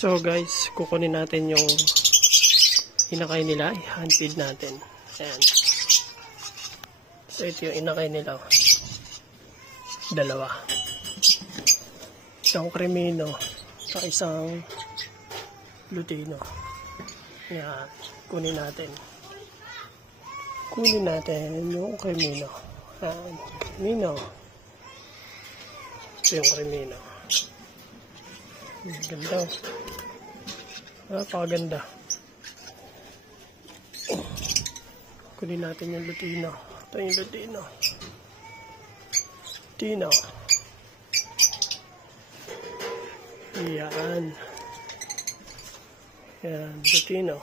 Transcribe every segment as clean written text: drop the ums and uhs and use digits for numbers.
So guys, kukunin natin yung inakay nila, hand feed natin. Ayan. So ito yung inakay nila. Dalawa. Isang Cremino at isang Lutino. Ayan. Kunin natin. Kunin natin yung Cremino. Ayan. Cremino. Ito yung Cremino. Ganda. Napakaganda. Kunin natin yung Lutino. Ito yung Lutino. Lutino. Yan. Yan. Lutino.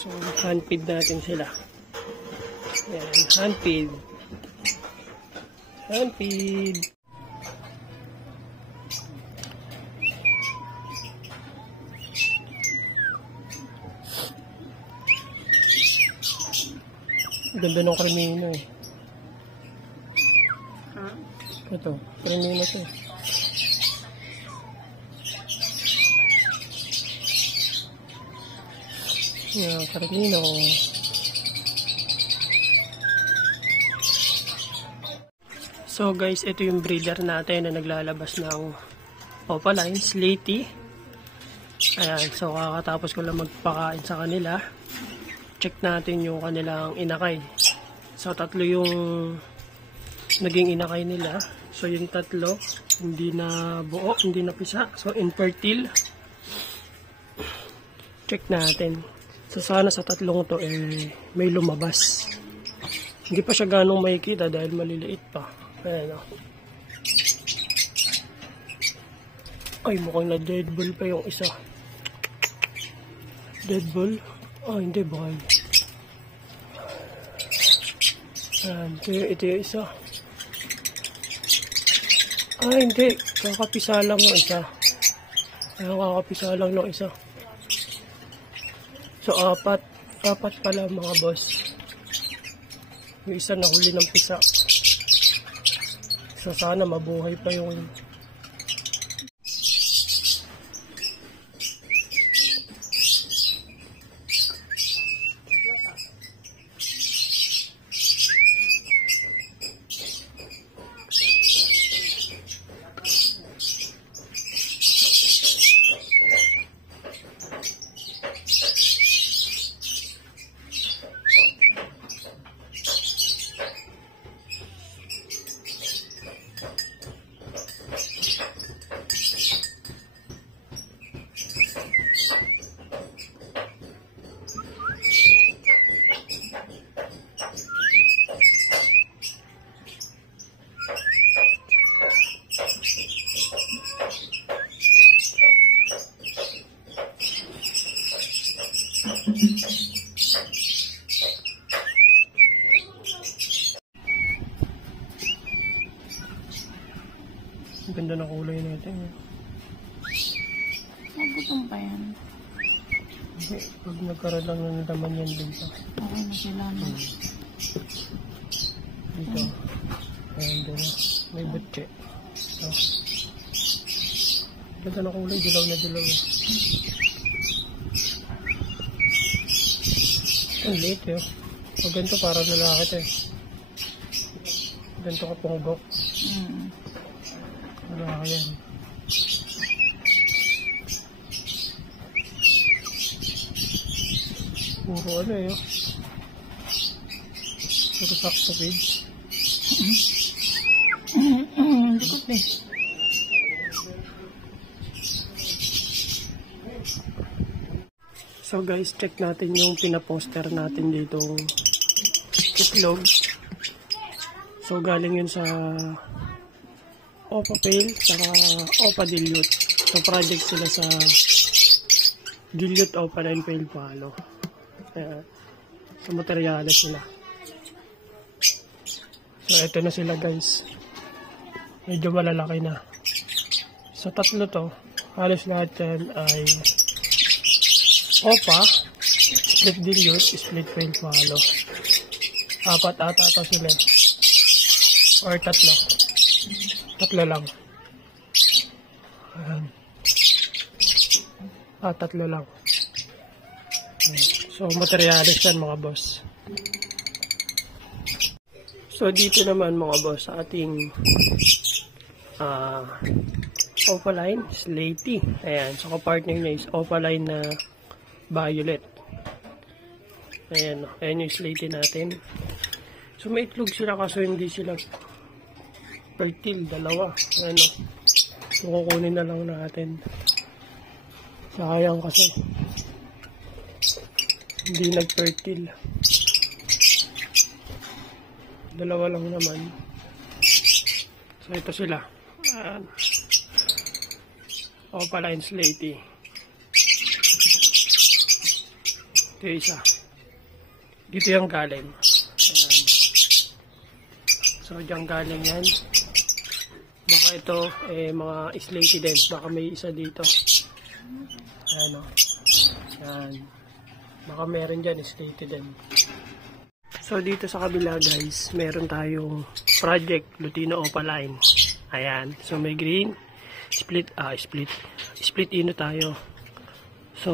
So, hand feed natin sila. Yan. Hand feed. Hand feed. Ganda ng Cremino eh. Ito, Cremino ito. Yan, Cremino. So guys, ito yung breeder natin na naglalabas ng opaline, slaty. Ayan, so kakatapos ko lang magpakain sa kanila. Check natin yung kanilang inakay. So, 3 yung naging inakay nila. So, yung 3, hindi na buo, hindi na pisa. So, infertile. Check natin. So, sana sa 3 to, may lumabas. Hindi pa siya ganong makikita dahil maliliit pa. Ayan o. Ay, mukhang na dead ball pa yung isa. Dead ball? Oh, hindi ba? Ito yung isa. Ah, hindi. Kakapisa lang yung isa. Kakapisa lang yung isa. So, 4 pala mga boss. Yung isa nahuli ng pisa. So, sana mabuhay pa yung ganda na kulay natin. Magutom pa yan. Hindi, pag nagkaroon lang na naman yan dito. Okay na sila na. Dito. Ayan, dito. May butche. So, ganda na kulay, dilaw na dilaw. Ang liit yun. Pag ganito parang lalaki ito eh. Ganito ka punggok. Lalaki yan. Puro ano eh. Puro sakto feed. Likot eh. So guys, check natin yung pinaposter natin dito itlog. So galing yun sa Opa Pale saka Opa Dilute. So project sila sa Dilute Opaline Pale Palo. Sa materyales sila. So ito na sila guys. Medyo malalaki na. So 3 to. Halos lahat yan ay Opa, split dilute, split pale palo. 4 ata ito sila. Or 3. 3 lang. tatlo lang. So, materialis yan mga boss. So, dito naman mga boss, sa ating opaline, slaty. Ayan, so kapartner niya is opaline na violet. Ayan, ayan yung slaty natin. So, may itlog sila kaso hindi sila fertile, dalawa. Ayan o. So, kukunin na lang natin. Sayang kasi hindi nag-fertile. Dalawa lang naman. So, ito sila. Ayan. Opaline slaty. Ito yung isa. Dito yung galing. Ayan. So, diyan galing yan. Baka ito, mga slaty din. Baka may isa dito. Ayan o. Ayan. Baka meron dyan, slaty din. So, dito sa kabila guys, meron tayong project Lutino Opaline. Ayan. So, may green. Split ino tayo. So,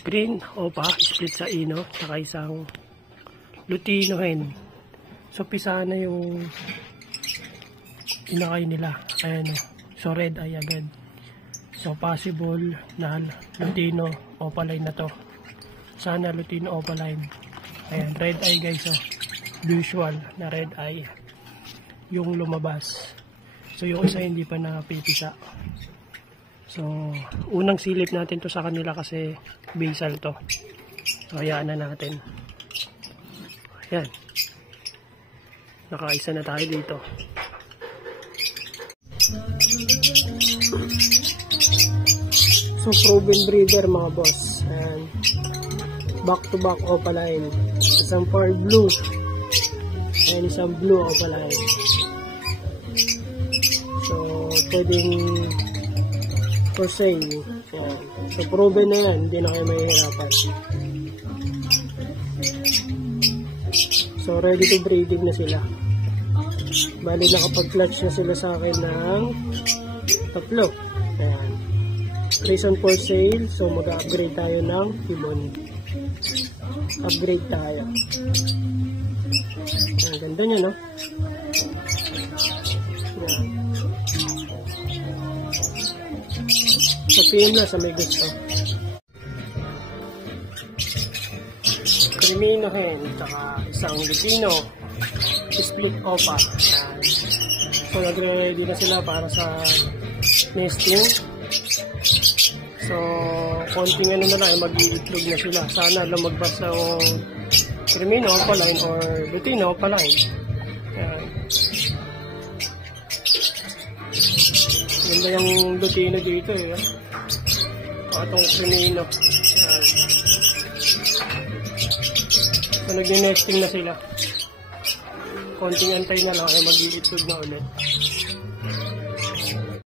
green opa, split sa ino. Saka isang Lutino hen. So, pisa na yung inakay nila. Ayan o. So, red eye agad. So, possible na Lutino Opaline na to. Sana Lutino Opaline. Ayan, red eye guys, oh. Visual na red eye. Yung lumabas. So, yung isa hindi pa napipisa. So, unang silip natin to sa kanila kasi basal to. So, hayaan na natin. Ayan. Nakaisa na tayo dito. So, proven breeder mga boss. Ayan. Back to back opaline. Isang for blue and isang blue opaline. So, pwedeng for sale. Yan. So, proven na yan. Hindi na kayo mahihirapan. So, ready to breeding na sila. Bali, nakapag-clutch na sila sa akin ng tatlo. Ayan. Reason for sale. So, mag-upgrade tayo ng Timon. Upgrade tayo. Ang ganda niya, no? Yan. So, PM na sa may gusto. Crimino hen, saka isang Lutino, split opa. Yan. So, nagre-ready na sila para sa nesting. So, konting ano na lang, mag-iitlog na sila. Sana lumagbas ng Crimino opaline or Lutino opaline. Ayan. Ganda yung Lutino dito eh. Itong Crimino. Ayan. So, nag-nesting na sila. Konting antay na lang ay mag-iitlog na ulit.